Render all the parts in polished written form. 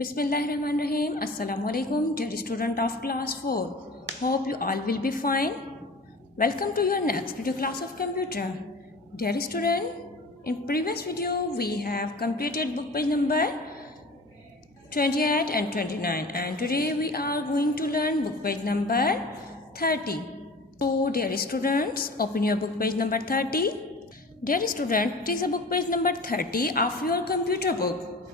Bismillahirrahmanirrahim. Assalamu alaikum, dear student of class 4. Hope you all will be fine. Welcome to your next video class of computer. Dear student, in previous video we have completed book page number 28 and 29, and today we are going to learn book page number 30. So dear students, open your book page number 30. Dear student, it is a book page number 30 of your computer book,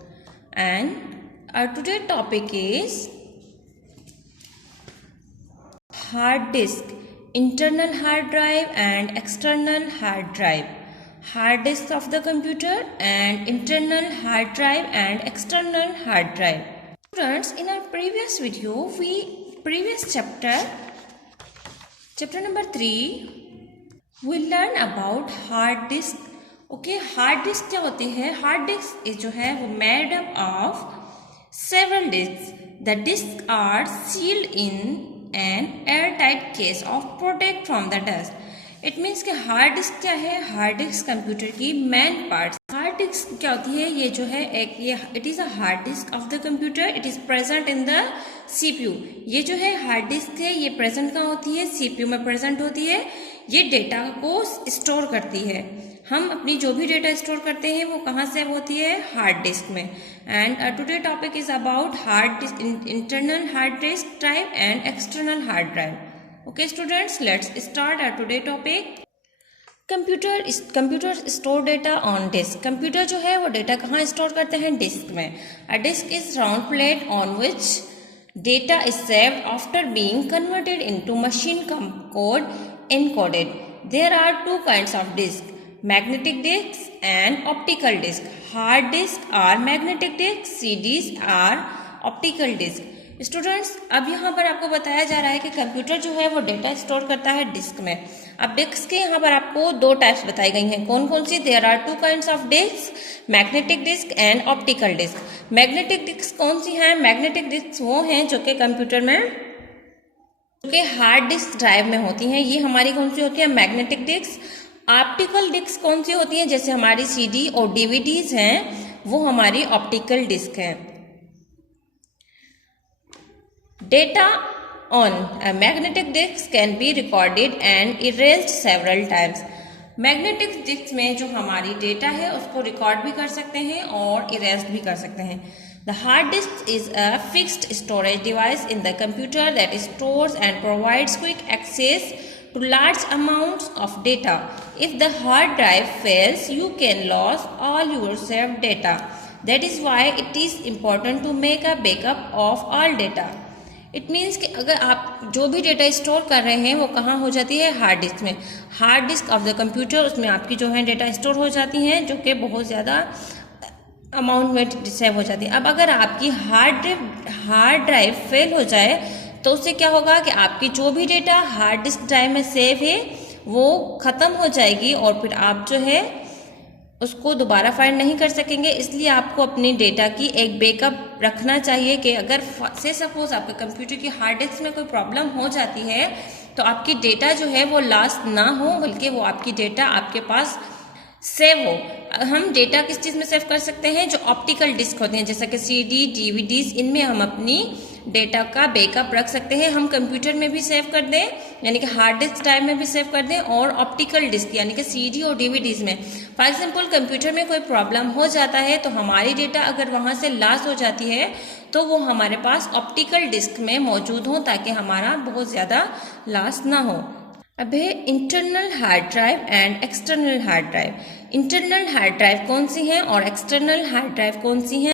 and our today's topic is hard disk, internal hard drive and external hard drive. Hard disk of the computer and internal hard drive and external hard drive. Students, in our previous video, previous chapter number 3, we learn about hard disk. Okay, hard disk क्या होते हैं? Hard disk जो है वो made up of several disks. The disks are sealed in an airtight case of protect from the dust. It means कि hard disk क्या है? Hard disc computer की मेन पार्ट. हार्ड डिस्क क्या होती है? ये जो है it is a hard disk of the computer. It is present in the CPU. ये जो है हार्ड डिस्क है, ये प्रेजेंट कहाँ होती है? सीपीयू में प्रेजेंट होती है. ये डेटा को स्टोर करती है. हम अपनी जो भी डेटा स्टोर करते हैं वो कहाँ सेव होती है? हार्ड डिस्क में. And today topic is about hard disk, internal hard disk drive and external hard drive. Okay students, let's start our today topic. Computer store data on disk. Computer जो है वो data कहाँ store करते हैं? Disk में. A disk is round plate on which data is saved after being converted into machine code encoded. There are two kinds of disk, magnetic disks and optical disk. Hard disk are magnetic disks, CDs are optical disk. Students, अब यहाँ पर आपको बताया जा रहा है कि computer जो है वो डेटा स्टोर करता है डिस्क में. अब डिस्क के यहाँ पर आपको दो टाइप्स बताई गई हैं. कौन कौन सी? There are two kinds of disk, magnetic disk and optical disk. Magnetic disk कौन सी हैं? मैग्नेटिक डिस्क वो हैं जो कि कंप्यूटर में जो कि हार्ड डिस्क ड्राइव में होती हैं. ये हमारी कौन सी होती है? Magnetic disk. ऑप्टिकल डिस्क कौन सी होती हैं? जैसे हमारी सीडी और डीवीडीज हैं, वो हमारी ऑप्टिकल डिस्क है. Data on a magnetic disk can be recorded and erased several times. Magnetic disk में जो हमारी डेटा है उसको रिकॉर्ड भी कर सकते हैं और इरेज भी कर सकते हैं. The hard disk is a fixed storage device in the computer that stores and provides quick access to large amounts of data. If the hard drive fails, you can lose all your saved data. That is why it is important to make a backup of all data. It means कि अगर आप जो भी data store कर रहे हैं वो कहाँ हो जाती है? हार्ड डिस्क में. Hard disk of the computer, उसमें आपकी जो है डेटा स्टोर हो जाती हैं जो कि बहुत ज़्यादा अमाउंट में सेव हो जाती है. अब अगर आपकी हार्ड ड्राइव फेल हो जाए तो उससे क्या होगा कि आपकी जो भी डेटा हार्ड डिस्क ड्राइव में सेव है वो ख़त्म हो जाएगी और फिर आप जो है उसको दोबारा फाइंड नहीं कर सकेंगे. इसलिए आपको अपनी डेटा की एक बैकअप रखना चाहिए कि अगर से सपोज आपके कंप्यूटर की हार्ड डिस्क में कोई प्रॉब्लम हो जाती है तो आपकी डेटा जो है वो लॉस ना हो, बल्कि वो आपकी डेटा आपके पास सेव हो. हम डेटा किस चीज़ में सेव कर सकते हैं? जो ऑप्टिकल डिस्क होते हैं जैसे कि सीडी, डीवीडीज, इनमें हम अपनी डेटा का बैकअप रख सकते हैं. हम कंप्यूटर में भी सेव कर दें, यानी कि हार्ड डिस्क ड्राइव में भी सेव कर दें, और ऑप्टिकल डिस्क यानी कि सीडी और डीवीडीज में. फॉर एग्जांपल, कंप्यूटर में कोई प्रॉब्लम हो जाता है तो हमारी डेटा अगर वहाँ से लॉस हो जाती है तो वो हमारे पास ऑप्टिकल डिस्क में मौजूद हो ताकि हमारा बहुत ज़्यादा लॉस ना हो. अब है internal hard drive and external hard drive. Internal hard drive कौन सी हैं और एक्सटर्नल हार्ड ड्राइव कौन सी हैं?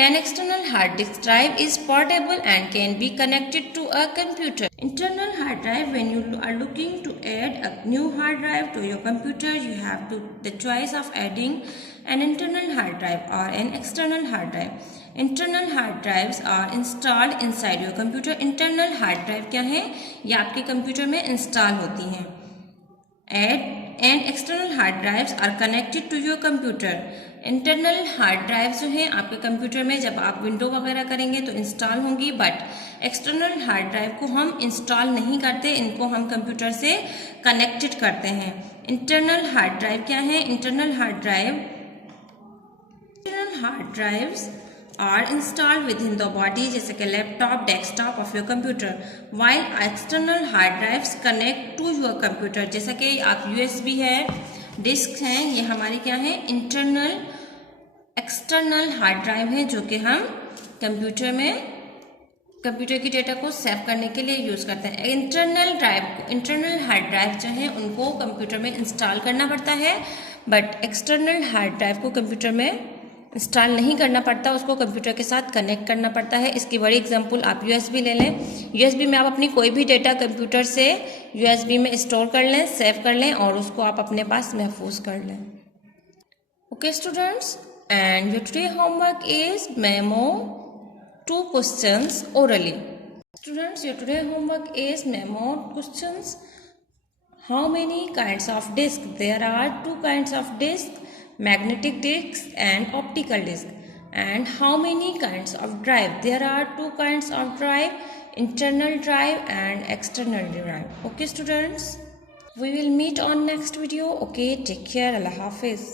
An external hard disk drive is portable and can be connected to a computer. Internal hard drive, when you are looking to add a new hard drive to your computer, you have the choice of adding an internal hard drive or an external hard drive. Internal hard drives are installed inside your computer. Internal hard drive क्या है? ये आपके computer में install होती हैं. And external hard drives are connected to your computer. Internal hard drive जो हैं आपके कंप्यूटर में जब आप विंडो वगैरह करेंगे तो इंस्टॉल होंगी, बट एक्सटर्नल हार्ड ड्राइव को हम इंस्टॉल नहीं करते, इनको हम कंप्यूटर से कनेक्टेड करते हैं. इंटरनल हार्ड ड्राइव क्या है? Internal hard drives are installed within the body, जैसे कि laptop, desktop of your computer, while external hard drives connect to your computer, जैसा कि आप USB है, डिस्क हैं, ये हमारी क्या है, एक्सटर्नल हार्ड ड्राइव है, जो कि हम कंप्यूटर की डेटा को सेव करने के लिए यूज़ करते हैं। इंटरनल हार्ड ड्राइव जो है उनको कंप्यूटर में इंस्टॉल करना पड़ता है, बट एक्सटर्नल हार्ड ड्राइव को कंप्यूटर में इंस्टॉल नहीं करना पड़ता, उसको कंप्यूटर के साथ कनेक्ट करना पड़ता है। इसकी बड़ी एग्जांपल आप USB ले लें। USB में आप अपनी कोई भी डेटा कंप्यूटर से USB में स्टोर कर लें, सेव कर लें और उसको आप अपने पास महफूज कर लें। Okay students, and your today homework is memo 2 questions orally. Students, your today homework is memo questions. How many kinds of disk? There are 2 kinds of disk, magnetic disk and optical disk. And how many kinds of drive? There are 2 kinds of drive, internal drive and external drive. Okay students, we will meet on next video. Okay, take care. Allah Hafiz.